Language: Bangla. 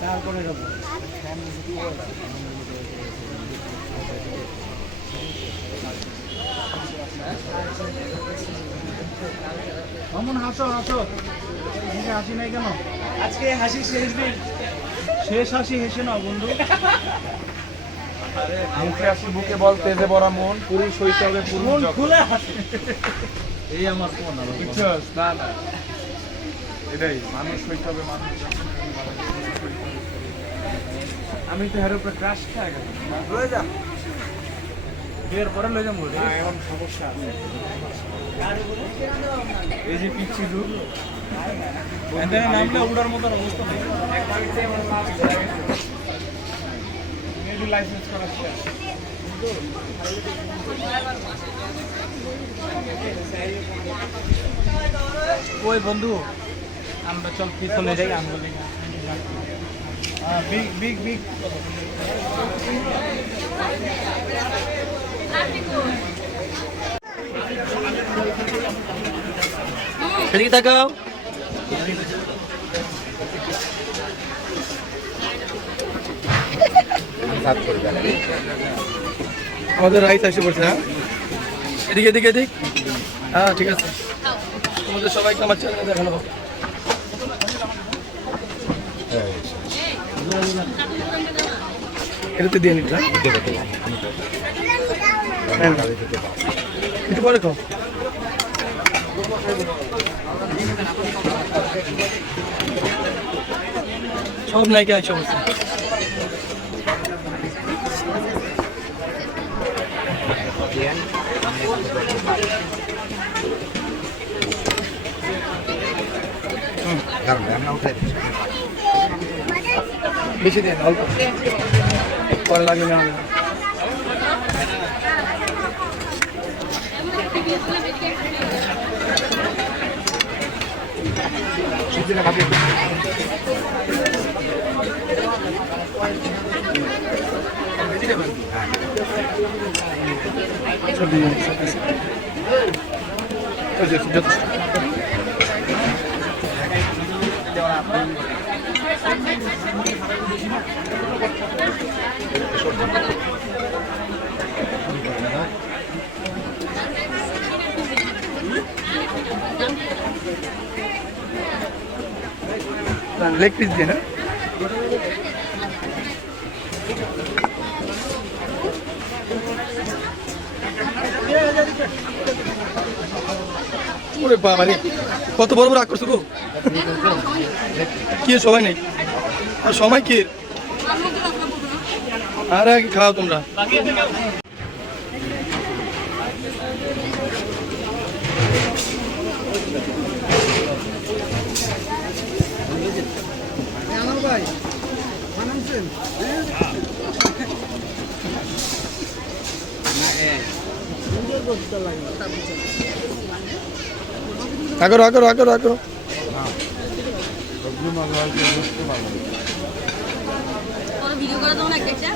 তারপরে যাবো মামুন, হাসো হাসো, হাসি নাই কেন আজকে? হাসি শেষ দিন, শেষ হাসি হেসে নাও বন্ধু। মুখে আসি বুকে বল, তেজে ভরা মন, পুরুষ হইতে হবে পুরুষ খুলে হাসি। এই আমার ফোন বুঝছস? না না, এটাই মানুষ হইতে হবে মানুষ। আমি তো হের উপরে ক্রাশ খেয়ে গেলাম। লয়ে যা, এর পরে লয়ে যাবো। এখন সমস্যা আছে, এই যে পিচ্ছি লোক নামলে উড়ার মতো অবস্থা নেই। লাইসেন্স করা শেষ। ওই বন্ধু, আমরা চল পিছনে যাই। আমরা বিগ বিগ বিগ এদিকে তাকাও। আমাদের রাইস এসে পড়ছে। হ্যাঁ, এদিকে এদিকে এদিক। হ্যাঁ ঠিক আছে, তোমাদের সবাইকে আমার চ্যানেলে দেখানো হবে। এটাতে দিয়ে নিটা একটু পরে খাও। সব নাইকে আছে অবস্থা। বেশি দিন অল্প পরে লাগবে না। লেগ পিস দিয়ে না, ওরে বাবা রে, কত বড় বড় রাগ করছো গো। কি সবাই নেই আর সময় কি? আরে খাও তোমরা। আগো আগো আগো আগো ভিডিও করা যাও না একটা